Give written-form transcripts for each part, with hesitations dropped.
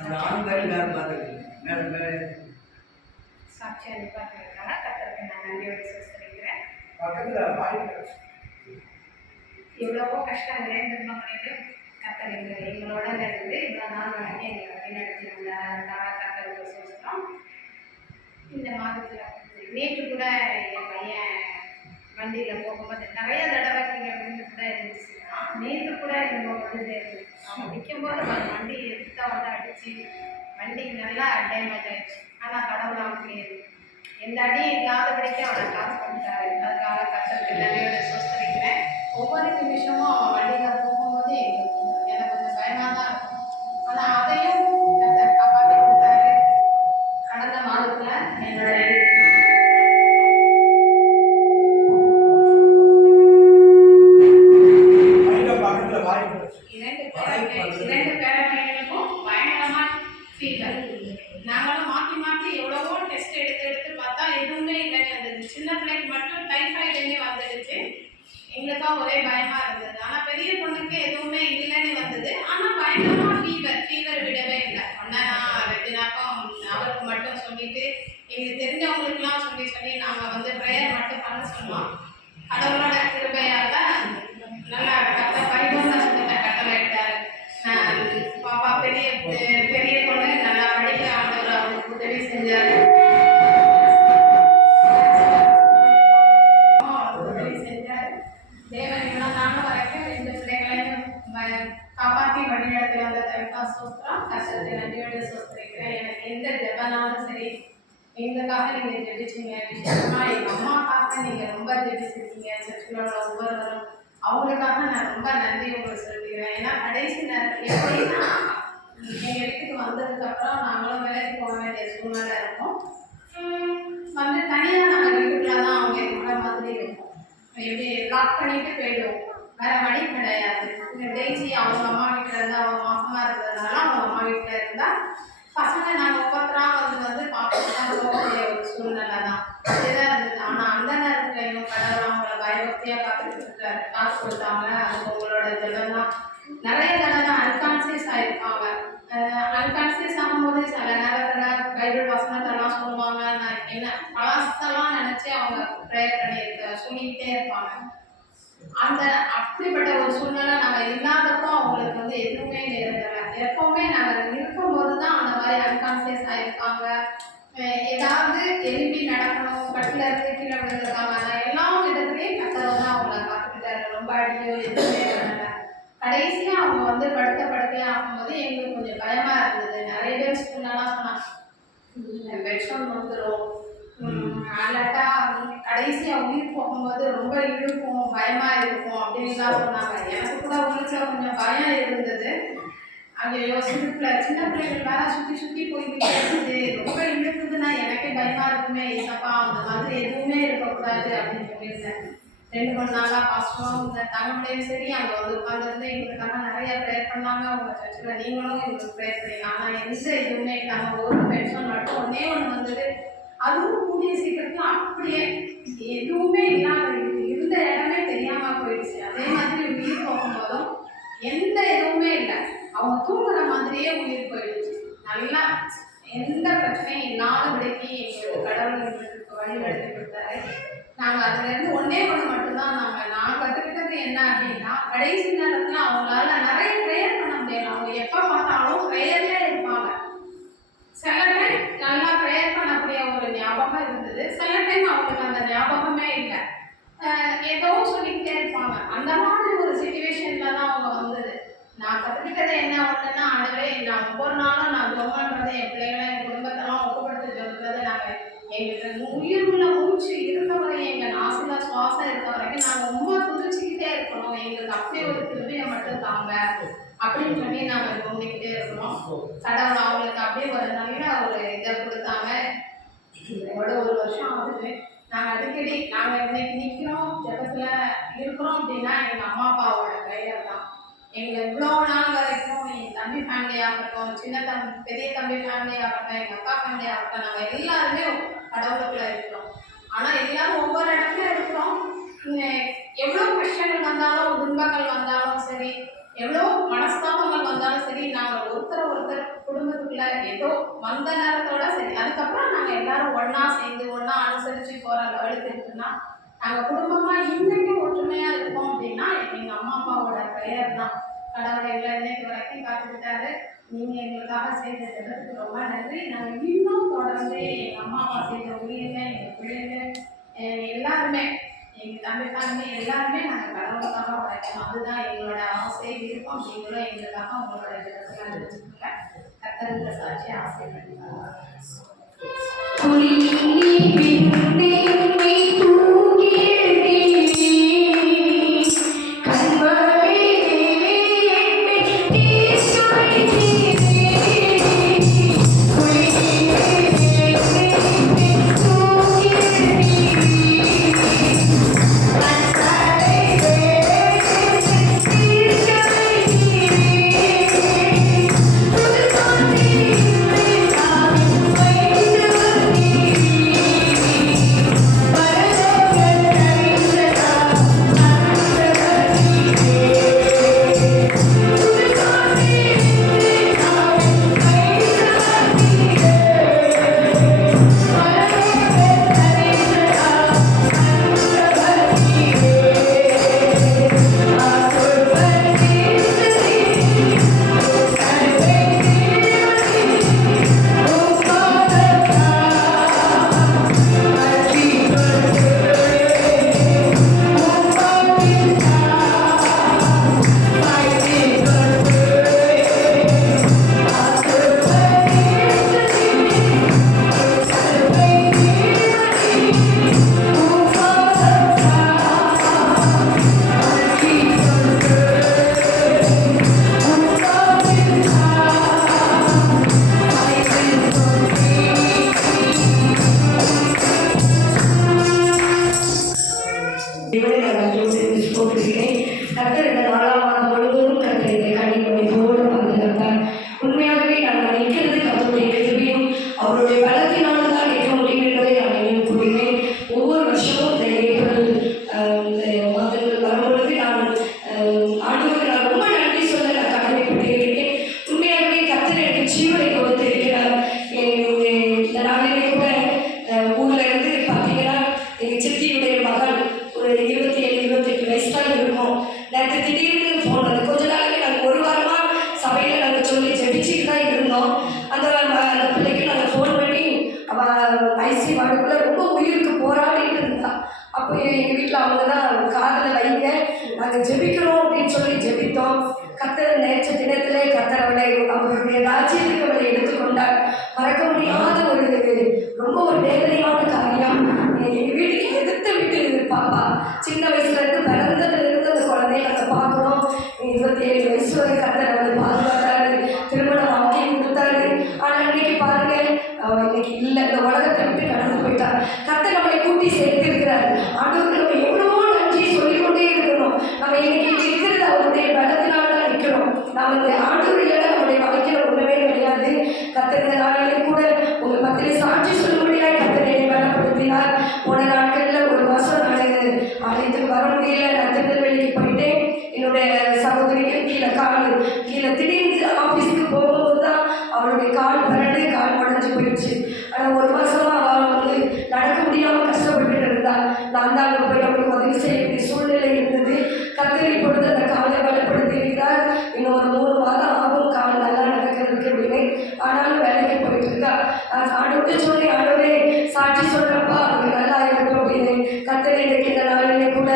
அந்த ஆண் வேறு வேறு மாதிரி மேலே மேலே சாட்சியாக நிப்பாட்டிருக்காங்க. கர்த்தருக்கு நான் நன்றியோடு சொல்லிக்கிறேன். பக்கத்தில் வாய் எவ்வளவோ கஷ்டங்களே துன்பங்களே கர்த்தர் எங்களோட இருந்து இவ்வளோ நாள் வரைக்கும் எங்களை வழிநடத்தினாங்க. கர்த்தருக்கு சொல்கிறோம். இந்த மாதத்தில் நேற்று கூட என் பையன் வண்டியில் போகும்போது நிறைய தடவை கீழே விழுந்து கூட இருந்துச்சு. நேற்று கூட நம்ம விழுந்து இருந்துச்சு. அவன் நிற்கும்போது வண்டி எடுத்தா வந்து அடித்து வண்டி நல்லா டேமேஜ் ஆயிடுச்சு. ஆனால் கடவுளாக முடியாது, எந்த அடியும் இல்லாதபடிக்கு அவனை காசு பண்ணிட்டாரு. அதுக்காக கர்த்தருக்கு நன்றியோட சொல்லிக்கிறேன். ஒவ்வொரு நிமிஷமும் அவன் வண்டியில் போகும்போது எனக்கு கொஞ்சம் பயமாக தான் இருக்கும். ஆனால் அதையும் கர்த்தர் காப்பாற்றி கொடுத்தாரு. கடந்த மாதத்தில் என்னோட இரண்டு பேரமைகளுக்கும் பயங்கரமான ஃபீவர். நாங்களும் மாற்றி மாற்றி எவ்வளவோ டெஸ்ட் எடுத்து பார்த்தா எதுவுமே இல்லைன்னு இருந்தது. சின்ன பிள்ளைக்கு மட்டும் டைஃபாய்டுன்னு வந்துடுச்சு. எங்களுக்கும் ஒரே பயமா இருந்தது. ஆனால் பெரிய பொண்ணுக்கு எதுவுமே இல்லைன்னு வந்தது. ஆனால் பயங்கரமாக ஃபீவர் விடவே இல்லை. ஒன்றா நான் 2 நாளும் அவருக்கு மட்டும் சொல்லிட்டு எங்களுக்கு தெரிஞ்சவங்களுக்குலாம் சொல்லி நாங்கள் வந்து ப்ரேயர் மட்டும் பண்ண சொன்னோம். கடவுளோட கிருபையால் நல்லா பரிபூர்ண சுத்தத்தை கட்டளையிட்டார். பாப்பா பெரிய பொண்ணு நல்லா படிக்க ஆண்டவர் அவங்களுக்கு உதவி செஞ்சார். தேவன் இவ்வளோ நாளும் வரைக்கும் 2 பிள்ளைகளையும் காப்பாற்றி வழிநடத்தி வந்ததற்காக சோஸ்திரம். கஷ்டத்தை நன்றியோடு சோஸ்திரிக்கிறேன். எனக்கு எந்த ஜெபனாலும் சரி எங்களுக்காக நீங்கள் ஜெபிச்சிங்க. விசேஷமாக எங்கள் அம்மாக்காக நீங்கள் ரொம்ப ஜெபிச்சிருக்கீங்க. சர்ச்சிலோட ஒவ்வொருவரும் அவங்களுக்காக நான் ரொம்ப நன்றி உங்களுக்கு சொல்லிக்கிறேன். ஏன்னா கடைசி நேரத்தில் எப்படின்னா எங்கள் வீட்டுக்கு வந்ததுக்கப்புறம் நாங்களும் வேலைக்கு போக வேண்டிய சூழ்நிலை இருக்கும். வந்து தனியாக நாங்கள் வீட்டுக்குள்ள தான் அவங்க இருக்கிற மாதிரி இருக்கும். எப்படி லாக் பண்ணிட்டு போயிடுவோம். வேறு வழி கிடையாது. டெய்ஸி அவங்க அம்மா வீட்டில் இருந்தால் அவங்க மாசமாக இருந்ததுனால அவங்க அம்மா வீட்டில் இருந்தால் பசங்க நாங்கள் ஒவ்வொருத்தராக வந்து பார்த்துட்டு தான் போகக்கூடிய ஒரு சூழ்நிலை தான் இதுதான் இருந்தது. ஆனால் அந்த நேரத்தில் இன்னும் கடவுள் அவங்கள பயபக்தியாக காசு கொடுத்தாங்க. அது உங்களோட ஜெபம் தான். நிறைய தடவை அன்கான்சியஸ் ஆகிருப்பாங்க. அன்கான்சியஸ் ஆகும்போது சில நேரத்தில் பைபிள் வசனத்தெல்லாம் சொல்லுவாங்க. நான் என்ன பழசெல்லாம் நினச்சி அவங்க ப்ரேயர் சொல்லிக்கிட்டே இருப்பாங்க. அந்த அப்படிப்பட்ட ஒரு சூழ்நிலை நாங்கள் இல்லாதப்போ அவங்களுக்கு வந்து எதுவுமே நேர்ந்தலை. எப்போவுமே நாங்கள் இருக்கும்போது தான் அந்த மாதிரி அன்கான்சியஸ் ஆகிருப்பாங்க. ஏதாவது எழுப்பி நடக்கணும், கட்டில் இருந்து கீழே விழுந்துருக்காங்க. எல்லா விதத்துலேயும் கத்தவர் தான் அவங்கள பார்த்துக்கிட்டாரு. ரொம்ப அடியோ எதுவுமே பண்ணலை. கடைசியாக அவங்க வந்து படுக்கையாக ஆகும்போது எங்களுக்கு கொஞ்சம் பயமாக இருந்தது. நிறைய பேர் ஸ்கூல்லலாம் சொன்னாங்க பெட்ஷோன் வந்துடும், அல்லாட்டா கடைசியாக உயிர் போகும்போது ரொம்ப இழுக்கும், பயமாக இருக்கும் அப்படின்லாம் சொன்னாங்க. எனக்கு கூட உள்ளுக்குள்ள கொஞ்சம் பயம் இருந்தது. ஐயோ சின்ன பிள்ளைகள் வேற சுற்றி போய்கிட்டே இருக்குது, ரொம்ப இழுக்குதுன்னா எனக்கே பயமாக இருக்குமே, ஏசப்பா அந்த மாதிரி எதுவுமே இருக்கக்கூடாது அப்படின்னு சொல்லியிருந்தேன். 2-3 நாளாக பாஸ்டரும் இந்த தங்கமடையும் சரி அங்கே வந்து உட்காந்துருந்து எங்களுக்காக நிறைய ப்ரேயர் பண்ணாங்க. உங்கள் சர்ச்சில் நீங்களும் எங்களுக்கு ப்ரேயர் பண்ணீங்க. ஆனால் எந்த இதுவுமே இல்லாமல் ஒரு பென்ஷன் மட்டும் ஒன்று வந்தது. அதுவும் கூடிய சீக்கிரத்தில் அப்படியே எதுவுமே இல்லாத இருந்த இடமே தெரியாமல் போயிடுச்சு. அதே மாதிரி உயிர் போகும்போதும் எந்த எதுவுமே இல்லை. அவங்க தூங்குற மாதிரியே உயிர் போயிடுச்சு. நல்லா எந்த பிரச்சனையும் இல்லாதபடிக்கு எங்களுக்கு கடவுள் எங்களுக்கு வழி நடத்தி கொடுத்தாரு. நாங்கள் அதுலேருந்து ஒன்றே மட்டும்தான் நான் கற்றுக்கிட்டது என்ன அப்படின்னா, கடைசி நேரத்தில் அவங்களால நிறைய ப்ரேயர் பண்ண முடியல. அவங்க எப்போ பார்த்தாலும் ப்ரேயர்லேயே இருப்பாங்க. சில டைம் நல்லா ப்ரேயர் பண்ணக்கூடிய ஒரு ஞாபகம் இருந்தது, சில டைம் அவங்களுக்கு அந்த ஞாபகமே இல்லை. ஏதோ சொல்லிக்கிட்டே இருப்பாங்க. அந்த மாதிரி ஒரு சிச்சுவேஷனில் தான் அவங்க வந்தது. நான் கற்றுக்கிட்டது என்ன ஒன்றுன்னா, ஆண்டவரே நான் ஒவ்வொரு நாளும் நான் ஜெபம் பண்ணுறது, என் பிள்ளைகளை என் குடும்பத்தெல்லாம் ஒப்புப்படுத்த சொல்கிறது, நாங்கள் எங்களுக்கு உயிருள்ள மூச்சு இருக்க வரை, எங்கள் நாசில் சுவாசம் இருக்க வரைக்கும் நாங்கள் ரொம்ப துதிச்சுக்கிட்டே இருக்கணும். எங்களுக்கு அப்படி ஒரு திருவியை மட்டும் தாங்க அப்படின்னு சொல்லி நாங்கள் தோண்டிக்கிட்டே இருக்கிறோம். கடவுள் அவங்களுக்கு அப்படியே ஒரு நல்ல ஒரு இதை கொடுத்தாங்க. இதோட 1 வருஷம் ஆகுது. நாங்கள் அடிக்கடி நாங்கள் இன்னைக்கு நிற்கிறோம் ஜெபத்தில் இருக்கிறோம் அப்படின்னா எங்கள் அம்மா அப்பாவோட ப்ரேயர் தான். எங்களை இவ்வளோ நாள் வரைக்கும் என் தம்பி ஃபேமிலியாகட்டும், பெரிய தம்பி ஃபேமிலியாகட்டும், எங்கள் அக்கா ஃபேமிலியாகட்டும், நாங்கள் எல்லாருமே கடவுளுக்குள்ளே இருக்கிறோம். ஆனால் எல்லாரும் ஒவ்வொரு இடத்துல இருக்கிறோம். எவ்வளோ கஷ்டங்கள் வந்தாலும், துன்பங்கள் வந்தாலும் சரி, எவ்வளோ மனஸ்தாபங்கள் வந்தாலும் சரி, நாங்கள் ஒருத்தர் குடும்பத்துக்குள்ள குடும்பத்துக்குள்ள ஏதோ வந்த நேரத்தோட சரி. அதுக்கப்புறம் நாங்கள் எல்லாரும் ஒன்றா சேர்ந்து ஒன்றா அனுசரித்து போகிற லெவலுக்கு இருக்குன்னா நாங்கள் குடும்பமாக இன்னைக்கும் ஒற்றுமையாக இருக்கோம் அப்படின்னா எங்கள் அம்மா அப்பாவோட பெயர் தான். கடவுளை எங்களை இன்னைக்கு வரைக்கும் காத்துக்கிட்டாரு. நீங்கள் எங்களுக்காக செய்த ஜெபத்துக்கு ரொம்ப நன்றி. நாங்கள் இன்னும் தொடர்ந்து எங்கள் அம்மா அப்பா செய்த ஊழியங்க, எங்கள் பிள்ளைங்க, எல்லாருமே, எங்கள் தம்பி ஃபேமிலி எல்லாருமே நாங்கள் கடவுளுக்காக உழைக்கணும். அதுதான் எங்களோட ஆசை, விருப்பம். நீங்களும் எங்களுக்காக உங்களோட ஜெபத்தில் அறிவிச்சுக்கோங்க. கர்த்தருக்கு சாட்சி ஆசைப்படுறாங்க. கர்த்தர் நேற்று தினத்திலே கர்த்தர் அவருடைய ராஜ்யத்துக்கு அவளை எடுத்துக்கொண்டார். மறக்க முடியாத ரொம்ப ஒரு வேதனையான காரியம். எங்கள் வீட்டுக்கு எதிர்த்து விட்டு பாப்பா சின்ன வயசுல இருந்து பிறந்ததுல இருந்து அந்த குழந்தைய நாங்கள் பார்க்குறோம். 27 வயசு வரை கர்த்தர் அவளை பாதுகாத்தாரு, திருமணம் வாங்கி கொடுத்தாரு. ஆனால் இன்னைக்கு பாருங்க, இன்னைக்கு இல்லை, இந்த உலகத்தை விட்டு கடந்து போயிட்டார். கர்த்தர் நம்மளை கூட்டி சேர்த்திருக்கிறார். ஆண்டவருக்கு நம்ம எவ்வளவோ நன்றி சொல்லிக்கொண்டே இருக்கணும். நம்ம இன்னைக்கு இருக்கிறது அவருடைய பலத்தினால தான் நிற்கிறோம். நம்ம இந்த ஆண்டவர் இல்லைன்னா நம்முடைய வாழ்க்கையில ஒன்றுமே கிடையாது. கர்த்தர் இந்த நாளிலே கூட உங்கள் மத்தியிலே சாட்சி சொல்லும்படியாக கர்த்தர் என்னை பலப்படுத்தினார். போன நாட்களில் ஒரு மாதம் நான் ஆலயத்துக்கு வர முடியல. நான் திருநெல்வேலிக்கு போயிட்டேன். என்னுடைய சகோதரிக்கு கீழே திடீர்னு ஆஃபீஸுக்கு போகும்போது தான் அவளுடைய கால் பரண்டு கால் உடஞ்சி போயிடுச்சு. ஆனால் ஒரு மாதமா அவள் நடக்க முடியாமல் கஷ்டப்பட்டுட்டு இருந்தாள். நான் தான் அங்கே போய் அவளுக்கு உதவி செய்ய வேண்டிய சூழ்நிலை இருந்தது. கர்த்தர் இப்பொழுது அந்த காலை பலப்படுத்தி இருக்கிறார். இன்னும் ஒரு 3 மாதம் ஆகும் கால் நல்லா நடக்கிறதுக்கு அப்படின்னு. ஆனாலும் வேலைக்கு போயிட்டு இருக்கா. ஆண்டவர்கிட்ட சொல்லி, ஆண்டவரே சாட்சி சொல்றப்பா அவருக்கு நல்லா இருக்கட்டும் அப்படின்னு. கர்த்தர் இன்றைக்கு இந்த நாளிலே கூட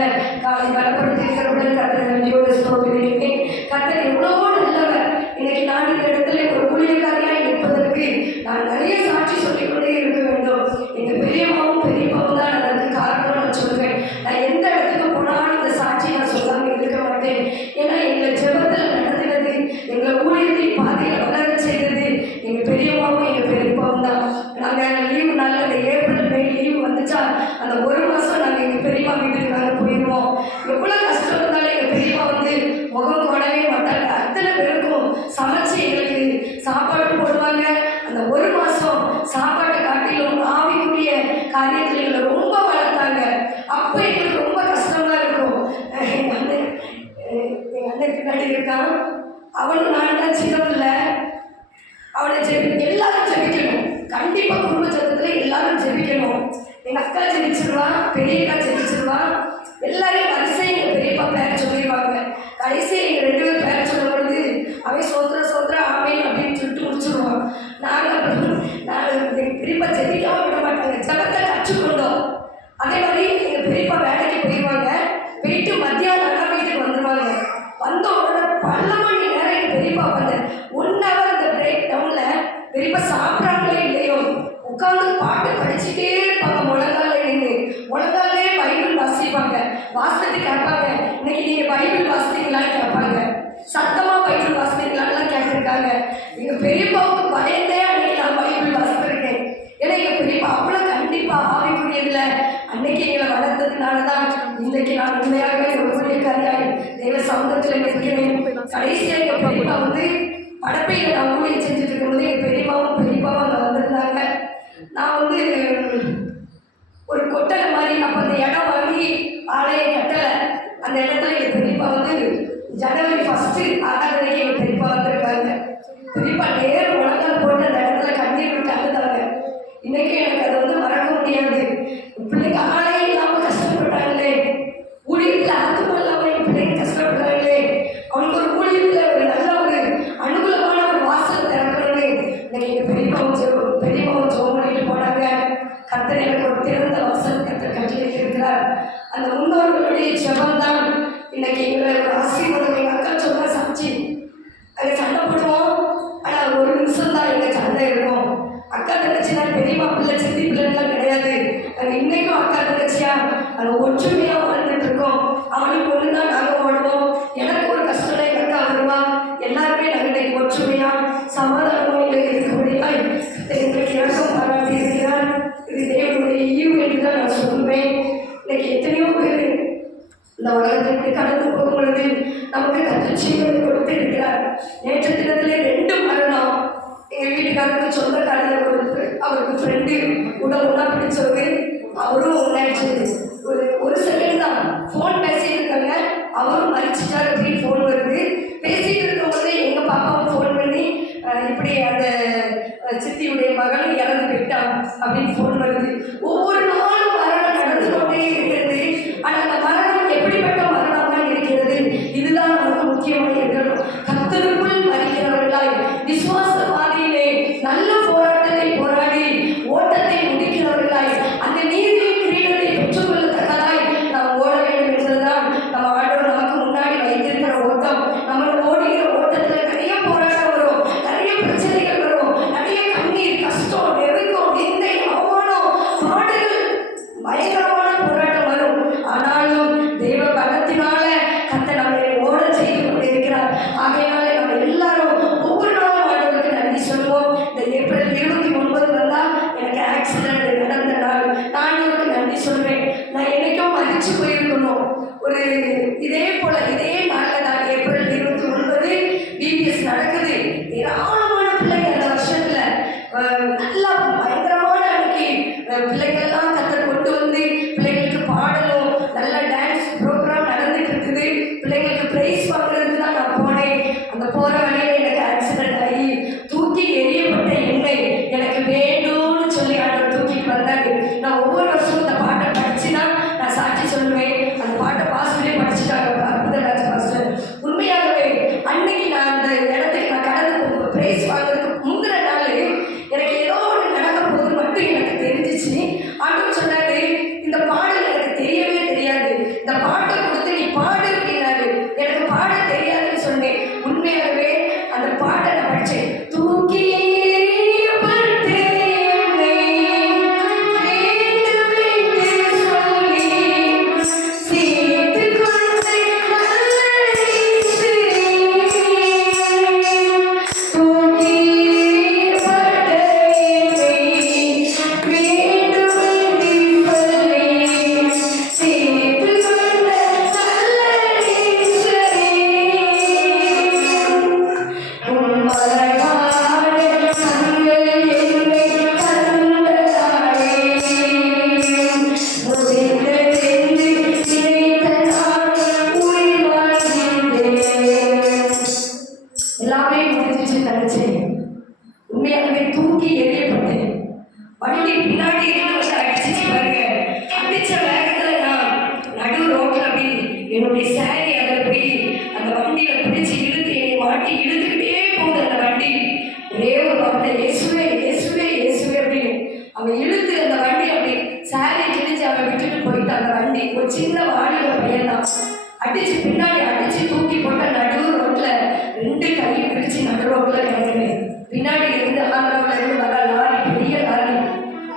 காலை பலப்படுத்தி இருக்கிறவுடன் கர்த்தர் நன்றியோடு ஸ்தோத்திரிக்கிறேன். கர்த்தர் எவ்வளவோ நல்லவர். இன்னைக்கு நான் இந்த இடத்துல ஒரு ஊழியக்காரியாய் இருப்பதற்கு நான் நிறைய சாட்சி சொல்லிக்கொண்டே இருக்க வேண்டும். எங்க பெரியம்மாவும் பெரியப்பாவும் தான் அதற்கு காரணம் நான் சொல்றேன். நான் எந்த இடத்துக்கு போனாலும் இந்த சாட்சி நான் சொல்லாமல் இருக்க மாட்டேன். ஏன்னா எங்களை ஜெபத்தில் நடத்தினது, எங்களை ஊழியத்தை பாதையில் வளர செய்தது எங்க பெரியம்மாவும் எங்க பெரியப்பாவும் தான். நாங்கள் லீவு நாளில் அந்த ஏப்ரல் மே லீவு வந்துச்சா அந்த ஒரு மாதம் நாங்கள் எங்கள் பெரியம்மா வீட்டுக்கு நாங்கள் போயிடுவோம். எவ்வளோ கஷ்டம் இருந்தாலும் எங்கள் பெரியம்மா முகம் கொடவே மாட்டாங்க. அத்தனை பேருக்கும் சமைச்சு எங்களுக்கு சாப்பாடு அவனை எல்லாரும் ஜெபிக்கணும். கண்டிப்பாக குடும்ப ஜெபத்தில் எல்லாரும் ஜெபிக்கணும். எங்கள் அக்கா ஜெபிச்சிருவா, பெரிய அக்கா ஜெபிச்சிருவா, எல்லாரையும் வரிசை எங்கள் பெரியப்பா பேர சொல்லிடுவாங்க. கடைசி எங்கள் 2 பேர் பேர சொல்லும் பொழுது அவன் சோத்திர ஆமேன் அப்படின்னு சொல்லிட்டு முடிச்சுடுவான். நாங்கள் பெரியப்பா ஜெபிக்காம விட மாட்டாங்க, ஜெபத்தை கற்றுக்கொண்டோம். அதே மாதிரி எங்கள் பெரியப்பா வேலைக்கு போயிடுவாங்க. போயிட்டு மத்தியானம் வீட்டுக்கு வந்துடுவாங்க. வந்த உடனே பல மணி நேரம் எங்கள் பெரியப்பா வந்து 1 hour அந்த பிரேக் டவுனில் பெரியப்பா சாப்பிட்றாங்களே இல்லையோ உட்காந்து பாட்டு படிச்சுட்டே இருப்பாங்க. முழங்காலே பைபிள் வாசிப்பாங்க. வாசித்து கேட்பாங்க, இன்னைக்கு நீங்கள் பைபிள் வாசித்தீங்களான்னு கேட்பாங்க. சத்தமாக பைபிள் வாசித்தீங்களான்லாம் கேட்டிருக்காங்க. எங்கள் பெரியப்பாவுக்கு பயந்தே அன்னைக்கு நான் பைபிள் வாசித்திருக்கேன். ஏன்னா எங்கள் பெரியப்பா அவ்வளோ கண்டிப்பாக ஆவிக்குரியதில்லை. அன்னைக்கு எங்களை வளர்த்ததுனால தான் இன்றைக்கு நான் உண்மையாகவே ஒரு ஊழியக்காரியாய் தேவ சமூகத்தில் நிற்கிறேன். கடைசியாக எங்கள் பெரியப்பா வந்து படப்பையில் நான் ஊழியம் செஞ்சுட்டு இருக்கும்போது எங்கள் பெரியப்பாவும் அங்கே வந்திருந்தாங்க. நான் வந்து ஒரு கொட்டலை மாதிரி அப்போ அந்த இடம் வாங்கி ஆலயம் கட்டலை. அந்த இடத்துல எங்கள் பெரியப்பா வந்து January 1 ஆராதனைக்கு எங்கள் பெரியப்பா வந்திருக்காங்க. பெரியப்பா நேரம் முழங்கால் போட்டு அந்த இடத்துல கண்ணீர் விட்டு அழுதாங்க. இன்னைக்கு எனக்கு அதை வந்து மறக்க முடியாது. பிள்ளைங்க ஆளே இல்லாமல் கஷ்டப்படுறாங்களே, ஊழியத்தில் அர்த்தம் இல்லாமல் என் பிள்ளைங்க கஷ்டப்படுறாங்களே, அவனுக்கு ஒரு ஊழியத்தில் ஒரு நல்ல ஒரு அனுகூலமான ஒரு வாசல் திறக்கணும்னு இன்னைக்கு எங்கள் பெரியப்பாவும் ஜோம் பண்ணிட்டு போனாங்க. கர்த்தர் எனக்கு ஒரு திறந்த வாசல் கர்த்தர் கட்டியிருக்கிறார். அந்த முன்னோர்களுடைய ஜெபம் தான் இன்னைக்கு எங்களை ஒரு ஆசீர்வாதம். எங்கள் அக்கா சொன்னா சாட்சி, அங்கே சண்டை போடுவோம், ஆனால் ஒரு நிமிஷம் தான் எங்கள் சண்டை இருக்கும். அக்கா தங்கச்சினா பெரியம்மா பிள்ளை சித்தி பிள்ளைலாம் கிடையாது. நாங்கள் இன்னைக்கும் அக்கா தங்கச்சியா நாங்கள் ஒற்றுமையாக வாழ்ந்துட்டு இருக்கோம். அவனுக்கு ஒன்று தான் நாங்கள் ஓடுவோம். எனக்கு ஒரு கஷ்டம் எங்கள் அக்கா வருவா. எல்லாருமே நாங்கள் இன்னைக்கு ஒற்றுமையாக சமாதானமாக எங்களுக்கு இருக்கக்கூடியா எங்களுக்கு இறக்கம் பாராட்டி இருக்கிறார். இது தேவனுடைய ஈவு என்று தான் நான் சொல்லுவேன். இன்னைக்கு எத்தனையோ பேர் இந்த உலகத்திற்கு கடந்து போகும் பொழுது நமக்கு கற்றுச்சீவனை கொடுத்து இருக்கிறார். நேற்று தினத்திலே 2 மரணம். எங்கள் வீட்டுக்காரருக்கு சொந்தக்காரர் அவருக்கு ஃப்ரெண்டு ஒன்றா பிடிச்சவரு, அவரும் நேற்று ஒரு செகண்ட் தான் ஃபோன் பேசிட்டு இருக்காங்க, அவரும் மறிச்சிட்டார் அப்படின்னு ஃபோன் வருது. பேசிட்டு இருக்கும்போது எங்கள் பாப்பாவும் ஃபோன் பண்ணி இப்படி அந்த சித்தியுடைய மகளும் இறந்து போயிட்டான் அப்படின்னு ஃபோன் வருது. ஒவ்வொரு நாளும் மரணம் நடந்து கொண்டே இருக்கிறது. ஆனால் அந்த மரணம் எப்படிப்பட்ட மரணமாக இருக்கிறது, இதுதான் நமக்கு முக்கியமாக இருக்கணும். கர்த்தருக்குள் மறிக்கிறவர்களாய் விசுவாசவாதியிலே நல்ல போராட்டத்தை போராடி ஓட்டத்தை முடிக்கிறவர்களாய் அந்த நீதியின் கிரீடத்தை பெற்றுக்கொள்ளத்தக்கதாய் நாம் ஓட வேண்டும் என்பதுதான் நம்ம ஆண்டவர் நமக்கு முன்னாடி வைத்திருக்கிற ஓட்டம். நம்ம ஓடுகிற ஓட்டத்தில் நிறைய போராட்டம் வரும், நிறைய பிரச்சனைகள் வரும், நிறைய கண்ணீர், கஷ்டம், நெருக்கம், நிந்தை, அவமானம், பாடுகள், பயங்கரமான போராட்டம் வரும். ஆனாலும் தெய்வ பலத்தினால கர்த்தர் நம்மை ஓட செய்து கொண்டிருக்கிறார். ஆகையினால நம்ம எல்லாரும் ஒவ்வொரு நாளும் ஆண்டவருக்கு நன்றி சொல்லுவோம். இந்த ஏப்ரல் 29 வந்தால் எனக்கு ஆக்சிடென்ட் நடந்த நாள். நான் ஆண்டவருக்கு நன்றி சொல்வேன். நான் என்னைக்கும் மதிச்சு போயிருக்கணும். ஒரு இதே போல இதே நாளில் தான் ஏப்ரல் 29 பிபிஎஸ் நடக்குது. ஏராளமான பிள்ளைங்க அந்த வருஷத்தில் நல்லா பயங்கரமான அன்னைக்கு பிள்ளைங்கள்லாம் கர்த்தர் கொண்டு வந்து பிள்ளைங்களுக்கு பாடலும் நல்ல டான்ஸ் ப்ரோக்ராம் நடந்துட்டு இருக்குது. பிள்ளைங்களுக்கு ப்ரைஸ் வாங்குறதுக்கு தான் நான் போனேன். அந்த போகிற வழியில் எனக்கு ஆக்சிடென்ட் ஆகி தூக்கி எரியப்பட்ட எண்ணெய் எனக்கு வேண்டும்னு சொல்லி ஆண்டவர் தூக்கிட்டு வந்தாரு. நான் ஒவ்வொரு வருஷமும் இந்த பாட்டை படிச்சு தான் நான் சாட்சி சொல்லுவேன். அந்த பாட்டை பாஸ்டரே படிச்சுட்டாங்க, அற்புதராஜ் பாஸ்டர். உண்மையாகவே அன்னைக்கு நான் அந்த இடத்துக்கு நான் கடந்து ப்ரைஸ் வாங்குறதுக்கு முந்தின நாள் எனக்கு ஏதோ ஒன்று நடக்க போகுது மட்டும் எனக்கு தெரிஞ்சிச்சு. ஆண்டவர் சொன்னாரு, இந்த பாடல் எனக்கு தெரியவே தெரியாது, இந்த பாட்டை கொடுத்து நீ பாடு அப்படின்னாரு. எனக்கு பாட தெரியாதுன்னு சொன்னேன். உண்மையாகவே அந்த பாட்டை நான் படித்தேன். தூக்கி அவர்கிட்ட இயேசுவே இயேசுவே இயேசுவே அப்படின்னு அவன் இழுத்து அந்த வண்டி அப்படி சாரி கிழிச்சு அவன் விட்டுட்டு போயிட்டு அந்த வண்டி ஒரு சின்ன வாலிப பையன் தான் அடிச்சு பின்னாடி அடிச்சு தூக்கி போட்ட நடு ரோட்ல 2 கையும் பிடிச்சு நடு ரோட்ல கிடக்குறேன். பின்னாடி இருந்து ஆந்திராவில இருந்து வர லாரி, பெரிய லாரி,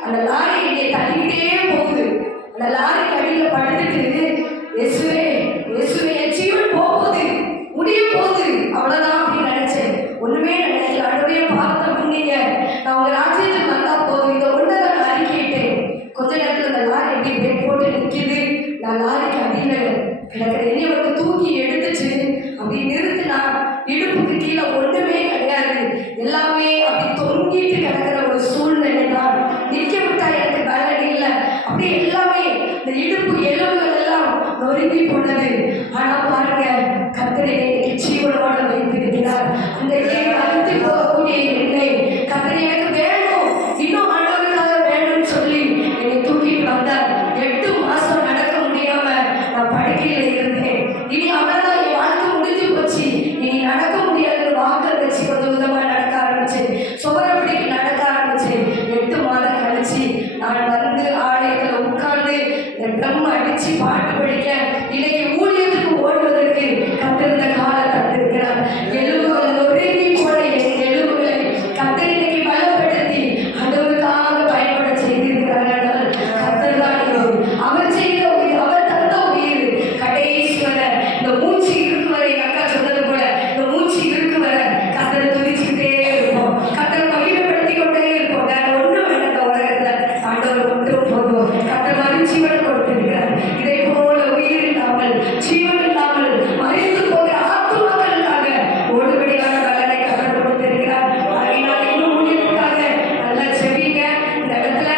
அந்த லாரி என்னை தள்ளிக்கிட்டே போகுது. அந்த லாரிக்கு அடியில படுத்துட்டு இயேசுவே இயேசுவே என் ஜீவன் போகுது, முடிய போகுது, அவ்வளவுதான் அப்படின்னு நினைச்சேன். ஒண்ணுமே நினைக்கல. அடுவே பார்த்த முன்னீங்க நான் உங்க ராஜ்யத்துக்கு வந்தா போதும், இதை ஒன்றதான் நான் அறிக்கையிட்டேன். கொஞ்ச நேரத்துல அந்த லாரி எப்படி பிரேக் போட்டு நிற்கிது. நான் லாரிக்கு அடியில கிடக்குறேன். என்னை வந்து தூக்கி எடுத்துச்சு அப்படி நிறுத்தினா இடுப்புக்கு கீழே ஒண்ணுமே கிடையாது, எல்லாமே அப்படி தொங்கிட்டு கிடக்கிற ஒரு சூழ்நிலை தான். நிற்க விட்டா எனக்கு பலன் இல்லை. அப்படி எல்லாமே இந்த இடுப்பு எலும்புகள் எல்லாம் நொறுங்கி போனது. ஆனா பாருங்க, கர்த்தரை ஜீவனோட வைத்திருக்கிறார். அந்த அழுத்தி போகக்கூடிய என்னை கர்த்தரை எனக்கு வேணும், இன்னும் ஆண்டவருக்காக வேணும்னு சொல்லி என்னை தூக்கிட்டு வந்தார். 8 மாசம் நடக்க முடியாம நான் படுக்கையில இருந்தேன். இனி அவ்வளவுதான், என் வாழ்க்கை முடிஞ்சு போச்சு, இனி நடக்க முடியாதுன்னு வாக்கு வச்சு கொஞ்சம் விதமா நடக்க ஆரம்பிச்சேன். சுவரப்படிக்கு நடக்க ஆரம்பிச்சேன். 8 மாதம் கழிச்சு நான் வந்து ஆலயத்துல உட்கார்ந்து இந்த ட்ரம் அடிச்சு பாட்டு படிக்க இன்னைக்கு ஊழியத்துக்கு ஓடுவதற்கு கத்திருந்த காலை தந்திருக்கிறார். எலும்புகள் நொறுங்கி போன என் எலும்புகளை கத்தர் இன்னைக்கு பலப்படுத்தி ஆண்டவருக்காக பயன்பட செய்திருக்கிறார்கள். கத்தர் தான் அவர் செய்த உயிர், அவர் தந்த உயிர் கடைசி வரை, இந்த மூச்சு இருக்கு வரை, எங்க அக்கா சொன்னது போல இந்த மூச்சு இருக்கு வரை கத்தரை துதிச்சுக்கிட்டே இருப்போம், கத்தரை மகிமைப்படுத்தி கொண்டே இருப்போம். வேற ஒன்றும் வேண்டாம் இந்த உலகத்துல, ஆண்டவர் ஒன்றும் போதும். கத்தர் மறுஜீவன் கொடுத்திருக்கிறார். இதை போல உயிர் இல்லாமல் ஜீவன் இல்லாமல் மறைந்து போகிற ஆத்துமாக்களுக்காக ஓடுபடியான பலனை கத்தர் கொடுத்திருக்கிறார். அதனால் இன்னும் ஊழியத்துக்காக நல்லா செவிங்க. இந்த இடத்துல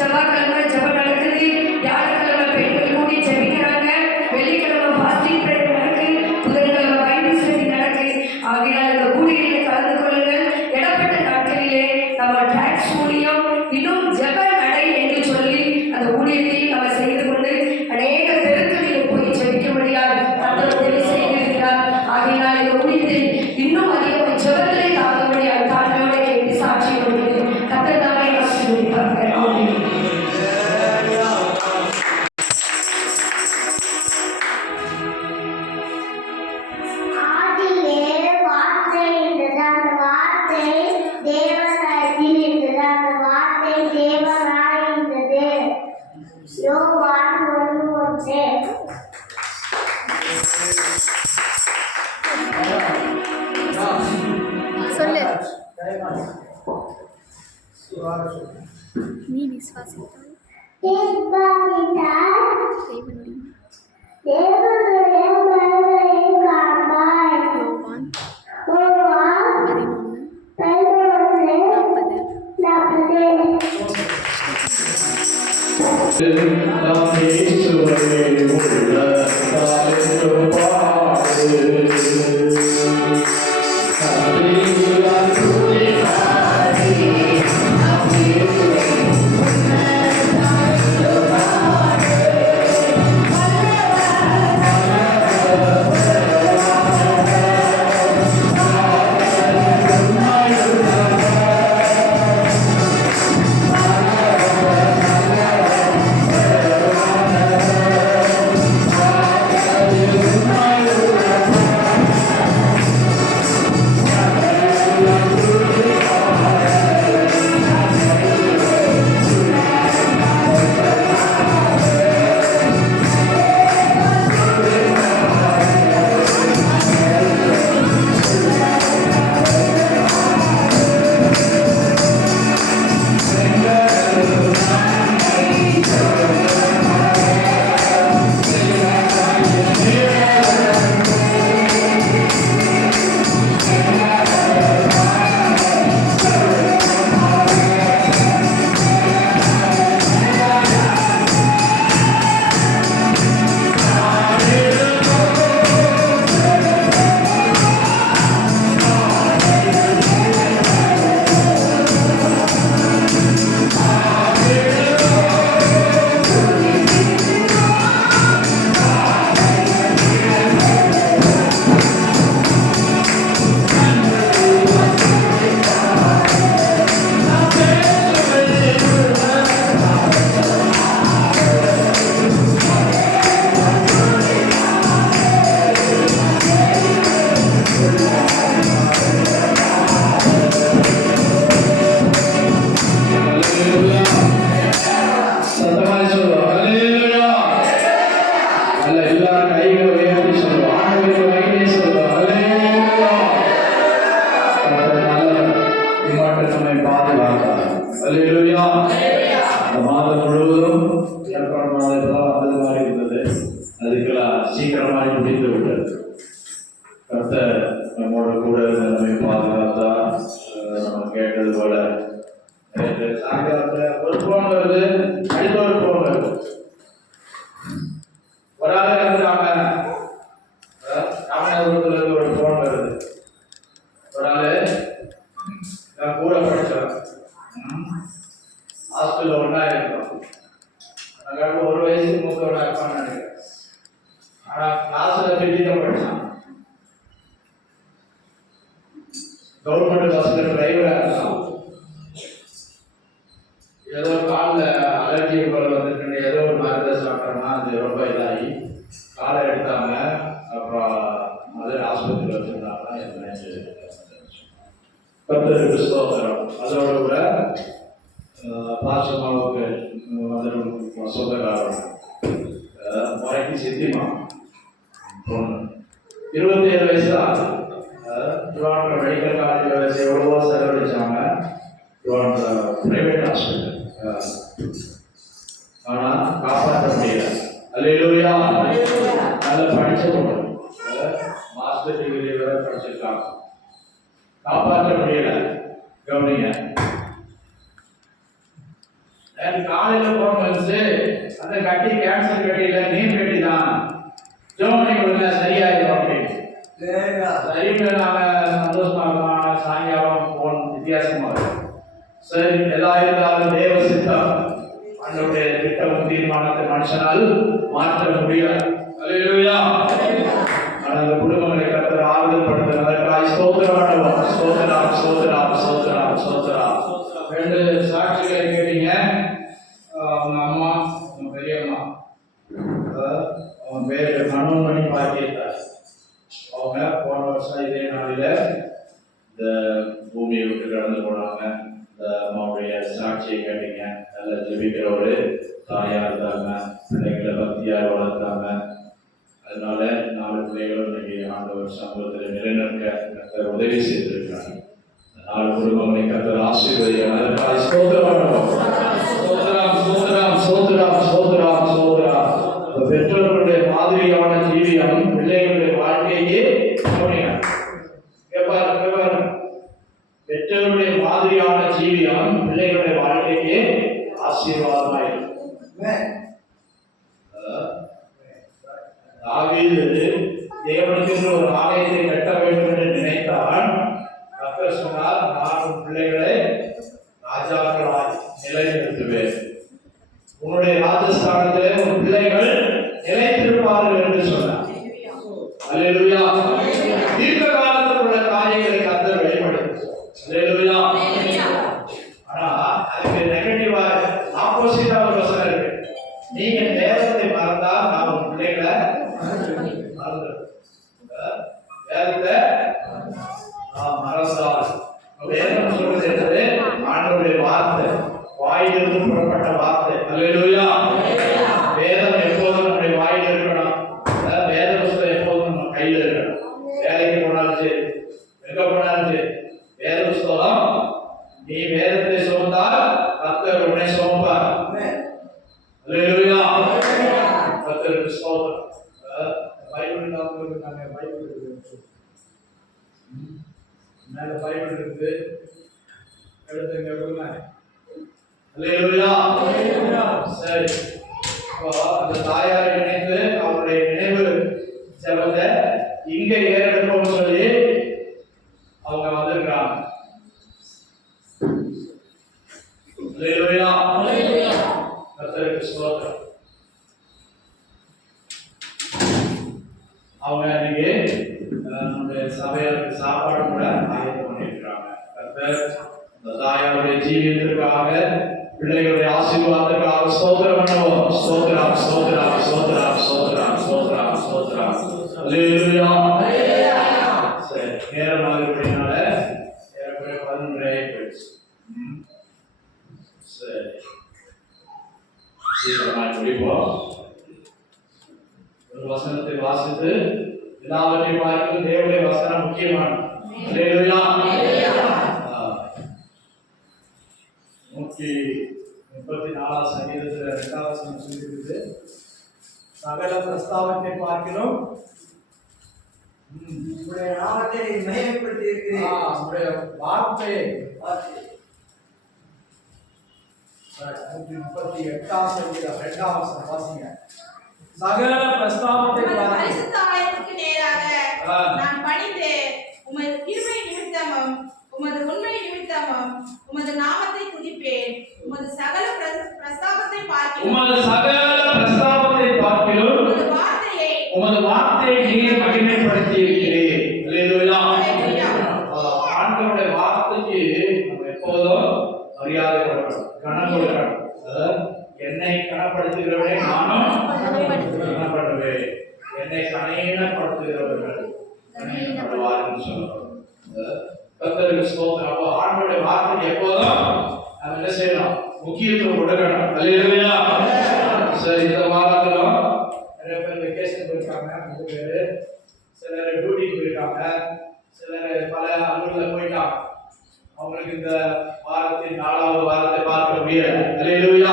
செவ்வாய்க்கிழமை ஜெபம் நடக்குது, வியாழக்கிழமை பெண்கள் கூடி ஜெபிக்கிறாங்க, வெள்ளிக்கிழமை ஃபாஸ்டிங் பிரேயர் நடக்குது, புதன்கிழமை பைபிள் ஸ்டடி நடக்குது. ஆகையால் இந்த ஊழியர்களை கலந்து கொள்ளுங்கள். இடப்பட்ட நாட்களிலே நம்ம ட்ராக்ஸ் ஊழியம், இன்னும் ஜெப நடை என்று சொல்லி அந்த ஊழியத்தையும் நம்ம செய்து கொண்டு அநேக தெருக்களில் போய் ஜெபிக்க முடியாது கர்த்தர் உதவி செய்திருக்கிறார். ஆகையினால் இந்த ஊழியத்தை இன்னும் அதிகமாக ஜெபத்திலே தாங்க முடியாது. தாழ்மையோட கேட்டு சாட்சி கொடுக்கிறது. கர்த்தர் தாமே ஆசீர்வதிப்பார்கள். ஆமென். ஆதியிலே வார்த்தை இருந்தது, அந்த வார்த்தை தேவனாய் இருந்தது, அந்த வார்த்தை தேவனாய் இருந்தது. யோவான் 1:1. சொல்லு. நீ விசுவாசித்தால் தேவனுடைய மகிமையை காண்பாய். யோவான் 11:40. அல்லேலூயா. இந்த மாதம் முழுவதும் ஏற்பாடு மாதம் வந்தது மாதிரி இருந்தது, அதுக்கெல்லாம் சீக்கிரமாக முடிந்து விட்டது. கர்த்தர் நம்மோட கூட நம்மை பாதுகாத்தா. நம்ம கேட்டது போல சாயங்காலத்துல ஒரு போன் வருது, அடுத்த ஒரு போன் வருது. ஒரு ஆள் இருக்கிறாங்க, ராமநாதபுரத்துல இருந்து ஒரு போன் வருது. ஒரு ஆளு நான் கூட படிச்சேன், ஹாஸ்டல்ல ஒன்னா இருக்கோம். நாங்கள் ஒரு வயசு மூத்தோட இருப்பான்னு நினைக்கிறேன். ஆனா கிளாஸ்ல பெரிய தான் படிச்சான். கவர்மெண்ட் பஸ்ல டிரைவரா இருக்கான். ஏதோ காலில் அலர்ஜி போல வந்துட்டு ஏதோ ஒரு மருந்து சாப்பிட்டோம்னா அது ரொம்ப இதாகி காலை எடுத்தாங்க. அப்புறம் அது ஆஸ்பத்திரியில் வச்சிருந்தாங்க. கர்த்தருக்கு ஸ்தோத்திரம். அதோட கூட பாசமாவுக்கு சொந்தக்காரன் முறைக்கு சித்திமா பொண்ணு 27 வயசு தான். திருவாரூர் மெடிக்கல் காலேஜில் வச்சு எவ்வளவோ செலவழிச்சாங்க, பிரைவேட் ஹாஸ்பிட்டல். ஆனால் காப்பாற்ற முடியல. அல்லேலூயா. நல்லா படிச்ச பொண்ணு, மாஸ்டர் டிகிரி வரை படிச்சிருக்காங்க, காப்பாற்ற முடியல. கவனிங்க, காலையில போன் வந்துச்சு, அந்த கட்டி கேன்சர் கட்டியில நீர் கட்டி தான் ஜோமனை கொடுங்க சரியாயிடும் அப்படின்னு. சரின்னு நாங்க சந்தோஷமா இருக்கோம். சாயங்காலம் போன் வித்தியாசமா இருக்கும். சரி, எதா இருந்தாலும் தேவ சித்தம், அவனுடைய திட்டம் தீர்மானத்தை மனுஷனால் மாற்ற முடியாது. அல்லேலூயா. அந்த குடும்பங்களை கர்த்தர் ஆறுதல் படுத்துவதற்காக ஸ்தோத்திரம். ஸ்தோத்திரம், ஸ்தோத்திரம், ஸ்தோத்திரம், ஸ்தோத்திரம். 2 சாட்சிகளை கேட்டீங்க. அவங்க அம்மா, அவங்க பெரியம்மா, அவங்க பேரு மனோமணி பாக்கியத்தார். அவங்க போன வருஷம் இதே நாளில இந்த பூமியை விட்டு கடந்து போனாங்க. இந்த அம்மாவுடைய சாட்சியை கேட்டீங்க. நல்ல ஜெபிக்கிற ஒரு தாயா இருந்தாங்க, பிள்ளைகளை பக்தியாக வளர்த்தாங்க. அதனால 4 பிள்ளைகளும் இன்னைக்கு ஆண்டவர் சமூகத்தில் நிலைநிற்க உதவி செய்திருக்கிறாங்க. 4 குடும்பங்களை கர்த்தர் ஆசீர்வதிக்கிறார். அதற்காக ஸ்தோத்திரம், ஸ்தோத்திரம், ஸ்தோத்திரம், ஸ்தோத்திரம், ஸ்தோத்திரம், ஸ்தோத்திரம். பெற்றோர்களுடைய மாதிரியான ஜீவியம் பிள்ளைகளுடைய வாழ்க்கையே பெற்றோருடைய மாதிரியான ஜீவியம் பிள்ளைகளுடைய வாழ்க்கையே ஆசீர்வாதமாயிருக்கும். தாவீது தேவனுக்கு ஒரு ஆலயத்தை கட்ட வேண்டும் என்று நினைத்தான். கர்த்தர் சொன்னார், நான் உன் பிள்ளைகளை ராஜாக்களாய் நிலைநிறுத்துவேன். உன்னுடைய ராஜஸ்தானத்திலே உன் பிள்ளைகள் நிலைத்திருப்பார்கள் என்று சொன்னார். அல்லேலூயா. தீர்க்க காலத்தில் உள்ள காரியங்களை கர்த்தர் வெளிப்படுத்தும். அல்லேலூயா. ஆனா அதுக்கு நெகட்டிவா ஆப்போசிட்டா ஒரு வசனம் இருக்கு. நீங்க வேதத்தை மறந்தா நான் உன் பிள்ளைகளை வேதத்தை மறந்தால், வேதம் சொல்றது என்பது ஆண்டவருடைய வார்த்தை, வாயிலிருந்து புறப்பட்ட வார்த்தை. அல்லேலூயா. வேதம் எப்போதும் நம்முடைய வாயில் இருக்கணும். வேத புத்தகம் எப்போதும் நம்ம கையில் இருக்கணும். வேலைக்கு போனாலும் சரி, எங்க போனாலும் சரி, வேத புத்தகம் நீ வேதத்தை சுமந்தால் கர்த்தர் உன்னை சுமப்பார். அல்லேலூயா. கர்த்தருக்கு ஸ்தோத்திரம். பைபிள் நாங்க பைபிள் இருக்கு, மேல பைபிள் இருக்கு, எடுத்துங்க கொடுங்க. அல்லேலூயா. சரி, அந்த தாயாரை நினைத்து அவருடைய நினைவு ஜெபத்தை இங்க ஏறெடுப்போம்னு சொல்லி அவங்க வந்திருக்காங்க. அல்லேலூயா. கர்த்தருக்கு ஸ்தோத்திரம். அவங்க இன்னைக்கு நம்முடைய சபையாருக்கு சாப்பாடு கூட ஆயத்தம் பண்ணியிருக்கிறாங்க. கர்த்தர் இந்த தாயாருடைய ஜீவியத்திற்காக, பிள்ளைகளுடைய ஆசீர்வாதத்திற்காக ஸ்தோத்திரம் பண்ணுவோம். ஸ்தோத்திரம், ஸ்தோத்திரம், ஸ்தோத்திரம், ஸ்தோத்திரம், ஸ்தோத்திரம், ஸ்தோத்திரம். அல்லேலூயா. சரி, நேரம் ஆகிறதுனால ஏறக்குறைய 11 போயிடுச்சு. சரி, சீக்கிரமாக முடிப்போம். ஒரு வசனத்தை வாசித்து எல்லாவற்றையும் பார்க்கும் தேவனுடைய வசனம் முக்கியமானது. அல்லேலூயா. 134 சங்கீதத்தில் 2வது வசனம் சொல்லியிருக்குது, சகல பிரஸ்தாபத்தை பார்க்கிறோம் உங்களுடைய நாமத்தை நீ மகிமைப்படுத்தி இருக்கிறேன். உங்களுடைய வார்த்தையை 138 சங்கீதம் 2வது வசனம் வாசிங்க. சகல பிரஸ்தாபத்தை உமது பார்க்கிறோம். பரிசுத்த ஆலயத்துக்கு நேராக நான் பணிந்து உமது கிருபை நிமித்தமும் உமது உண்மை நிமித்தமும் உமது நாமத்தை துதிப்பேன். உமது சகல பிரஸ்தாபத்தை பார்க்கிறோம். உமது சகல பிரஸ்தாபத்தை பார்க்கிறோம். உமது வார்த்தையை நீர் மகிமைப்படுத்தி இருக்கிறீர். அல்லேலூயா. ஆண்டவருடைய வார்த்தைக்கு நம்ம எப்போதும் மரியாதை கொடுக்கணும், கனம் கொடுக்கணும். என்னை கனப்படுத்துகிறவனே நானும் கனப்படுவேன், என்னை கனப்படுத்துகிறவர்கள் கனப்படுவார்கள் சொல்லணும். கர்த்தருக்கு ஸ்தோத்திரம். அப்போ ஆண்டவருடைய வார்த்தைக்கு எப்போதும் நம்ம என்ன செய்யணும், முக்கியத்துவம் கொடுக்கணும். அல்லேலூயா. சரி, இந்த வாரத்திலும் நிறைய பேர் வெக்கேஷன் போயிருக்காங்க, 3 பேர், சிலர் டியூட்டிக்கு போயிருக்காங்க, சிலர் பல அலுவலில் போயிட்டாங்க. அவங்களுக்கு இந்த வாரத்தின் 4வது வாரத்தை பார்க்க முடியல. அல்லேலூயா.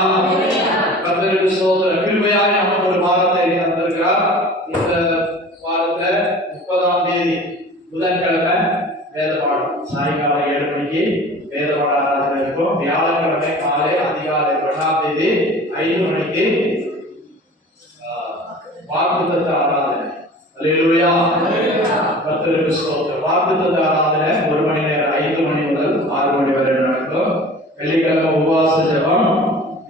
கர்த்தருக்கு ஸ்தோத்திரம். கிருபையாக நமக்கு ஒரு வாரத்தை தந்திருக்கிறார். இந்த வாரத்தை 30ஆம் தேதி புதன்கிழமை வேத பாடம் சாயங்காலம் 7 மணிக்கு வேத பாட ஆராதனை இருக்கும். வியாழக்கிழமை காலை அதிகாலை 1ஆம் தேதி 5 மணிக்கு வாக்குத்தத்த ஆராதனை. அல்லேலூயா. கர்த்தருக்கு ஸ்தோத்திரம். வாக்குத்தத்த ஆராதனை 1 மணி நேரம் 5 மணி முதல் 6 மணி வரை நடக்கும். வெள்ளிக்கிழமை உபவாச ஜெபம்,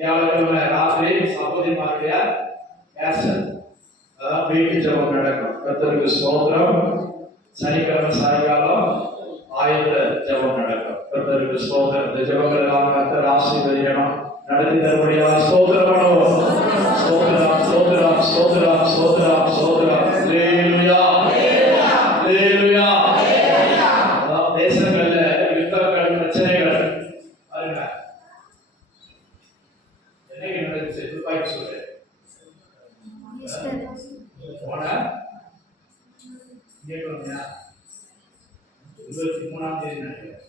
வியாழக்கிழமை ராத்திரி சகோதரிமாருடைய கேசல் வீட்டு ஜெபம் நடக்கும். கர்த்தருக்கு ஸ்தோத்திரம். சனிக்கிழமை சாயங்காலம் ஆயத்த ஜெபம் நடக்கும். கர்த்தருக்கு ஸ்தோத்திரம். இந்த ஜெபங்கள் எல்லாம் கர்த்தர் ஆசீர்வதிக்கணும், நடத்தி தரும்படியாக ஸ்தோத்திரம் பண்ணுவோம். ஸ்தோத்திரம், ஸ்தோத்திரம், ஸ்தோத்திரம், ஸ்தோத்திரம், ஸ்தோத்திரம். அல்லேலூயா. அல்லேலூயா. தேசங்கள்ல யுத்தங்கள், பிரச்சனைகள் பாருங்க. என்னைக்கு நடந்துச்சு? துப்பாக்கி சூடு போன 23ஆம் தேதி நினைக்கிறேன்,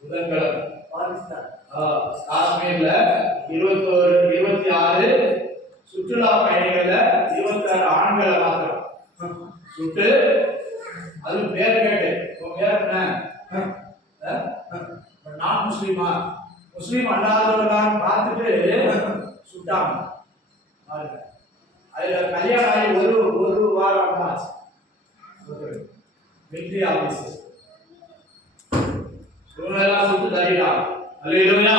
புதன்கிழமை காஷ்மீர்ல 26 சுற்றுலா பயணிகள்ல 26 ஆண்களை மாத்திரம் சுட்டு, அது பேர் கேட்டு பேர் என்ன, நான் முஸ்லீமா முஸ்லீம் அல்லாதவர்களான்னு பார்த்துட்டு சுட்டாங்க. அதுல கல்யாணம் ஆகி ஒரு வாரம் ஆச்சு. மிலிட்டரி ஆபீசர்ஸ் இவங்களெல்லாம் சுட்டு தள்ளிட்டாங்க. அல்லேலூயா.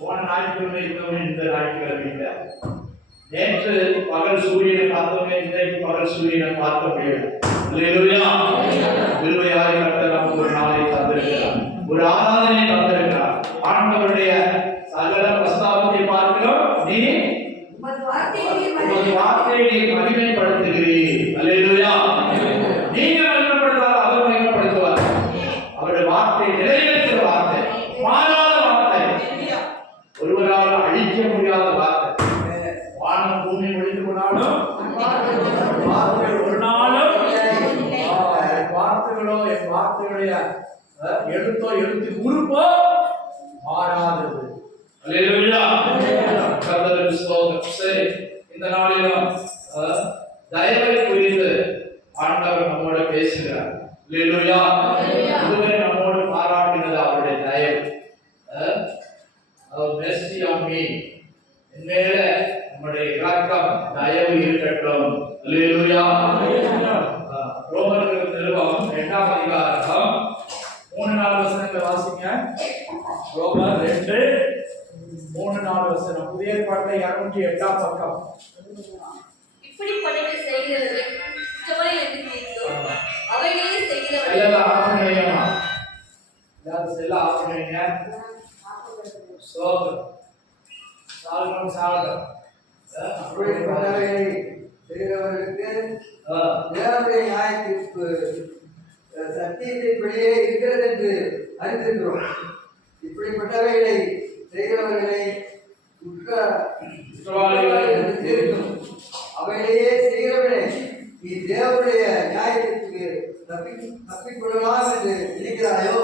போன ஞாயிற்றுக்கிழமை இருந்தவங்க இந்த ஞாயிற்றுக்கிழமை இல்லை. நேற்று பகல் சூரியனை பார்த்தவங்க இன்றைக்கு பகல் சூரியனை பார்க்க முடியாது. அல்லேலூயா. விருவையாய் கர்த்தர் நமக்கு ஒரு நாளை தந்திருக்கிறார், ஒரு ஆராதனை தந்திருக்கிறார். ஆண்டவருடைய சகல பிரஸ்தாபத்தை பார்க்கிறோம். நீ உமது வார்த்தையை மகிமைப்படுத்துகிறீர். அல்லேலூயா. நீங்க மகிமைப்படுத்தால் அவர் மகிமைப்படுத்துவார். அவருடைய வார்த்தை நிறைவேற்ற வார்த்தை, மாறாத வார்த்தை, ஒருவரால் அழிக்க முடியாத வார்த்தை. வானம் பூமி முடிந்து போனாலும் வார்த்தை ஒரு நாளும், என் வார்த்தைகளோ என் வார்த்தையுடைய எழுத்தோ எழுத்து உறுப்போ மாறாதது. அல்லேலூயா. கர்த்தருக்கு ஸ்தோத்திரம். சரி, இந்த நாளிலும் தயவை குறித்து ஆண்டவர் நம்மோடு பேசுகிறார். அல்லேலூயா. இதுவரை நம்மோடு பாராட்டினது அவருடைய தயவு. mercy on me, என்மேல நம்முடைய இரக்கம் தயவு இருக்கட்டும். அல்லேலூயா. ரோமர்கள் நிருபம் 8ஆம் அதிகாரம் 3-4 வசனங்களை வாசிங்க. ரோமர் 2:3-4 வசனம். புதிய ஏற்பாட்டில் 208ஆம் பக்கம். இப்படிப்பட்டவர்கள் செய்கிறது குற்றமாய் என்று தீர்த்தோம். அவைகளே செய்கிறவர்கள் எல்லாம் ஆசீர்வதிக்கமா. எல்லாரும் செல்ல ஆசீர்வதிங்க. ஸ்தோத்திரம். சாலமோன் சாலமோன் அப்படிப்பட்டவர்களை செய்கிறவர்களுக்கு தேவனுடைய நியாயத்தீர்ப்பு சத்தியத்தின்படியே இருக்கிறது என்று அறிந்திருக்கிறோம். இப்படிப்பட்டவைகளை செய்கிறவர்களை குற்றவாளிகள் என்று தீர்க்கும். அவைகளையே செய்கிறவனே, நீ தேவனுடைய நியாயத்திற்கு தப்பிக்கொள்ளலாம் என்று நினைக்கிறாயோ?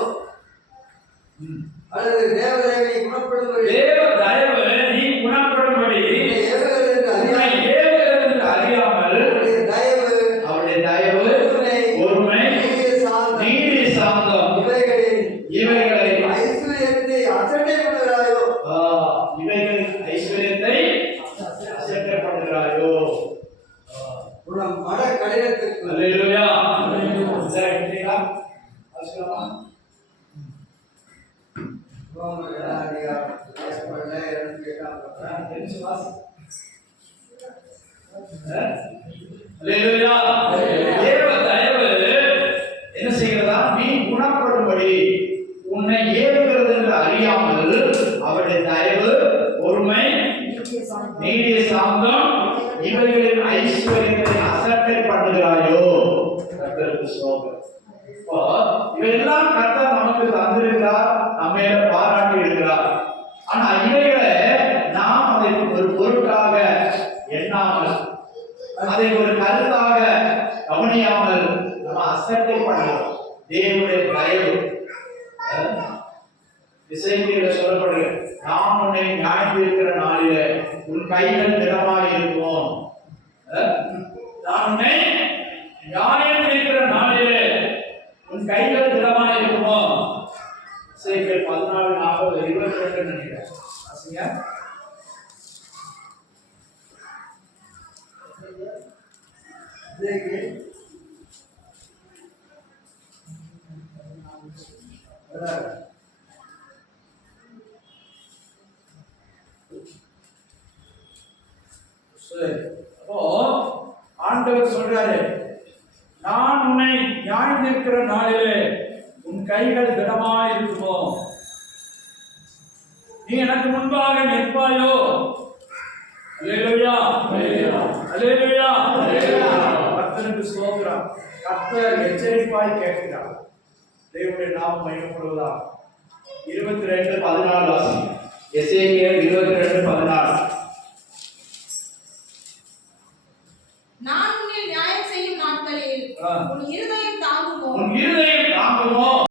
அல்லது தேவதேவனை குணப்படும்படி தேவ தயவு நீ குணப்படும்படி உன்னை ஏவுகிறது என்று உன்னை அறியாமல் ஏவுகிறது என்று அறியாமல் அவருடைய தயவு, அவருடைய தயவு, ஒருமை, நீதி, சாந்தம் இவைகளை ஐஸ்வர்யத்தை அசட்டை பண்ணுகிறாயோ இவைகளின் ஐஸ்வர்யத்தை அசட்டை பண்ணுகிறாயோ. உன் மன கடினத்திற்கு அல்லேலூயா. சரி, கேட்டீங்களா? வாசிக்கலாமா? தெரிஞ்சு வாசி. அல்லேலூயா. தேவ தயவு என்ன செய்கிறதா? நீ குணப்படும்படி உன்னை ஏவுகிறது என்று அறியாமல் அவருடைய தயவு, பொறுமை, நீடிய சாந்தம் இவைகளின் ஐஸ்வர்யத்தை அசட்டை பண்ணுகிறாயோ. கர்த்தருக்கு ஸ்தோத்திரம். இப்போ இவையெல்லாம் கர்த்தர் நமக்கு தந்திருக்கிறார், நம்ம பாராட்டி இருக்கிறார். ஆனா இவைகளை நாம் அதை ஒரு பொருட்டாக எண்ணாமல், அதை ஒரு கருத்தாக கவனியாமல் நம்ம அசட்டை பண்ணுறோம். தேவனுடைய தயவு இசைக்கிற சொல்லப்படுகிறது, நான் உன்னை நியாயம் இருக்கிற நாளிலே உன் கைகள் திடமாய் இருக்கும். நான் உன்னை நியாயம் இருக்கிற நாளிலே உன் கைகள் திடமாய் இருக்குமோ. இசைக்கியல் 14:40-22 நினைக்கிறேன். வாசிங்க. அப்போ ஆண்டவர் சொல்றாரு, நான் உன்னை நியாயம் தீர்க்கிற நாளிலே உன் கைகள் திடமாய் இருக்குமோ. நீ எனக்கு முன்பாக நிற்பாயோ. அல்லேலூயா, அல்லேலூயா. கர்த்தருக்கு ஸ்தோத்திரம். கர்த்தர் எச்சரிப்பாய் கேட்கிறார். தேவனுடைய நாமம் மகிமைப்படுவதாக. 22:14 வாசிங்க. எசேக்கியேல் 22:14. நான் உன்னை நியாயம் செய்யும் நாட்களில் உன் இருதயம் தாங்குமோ. உன் இருதயம்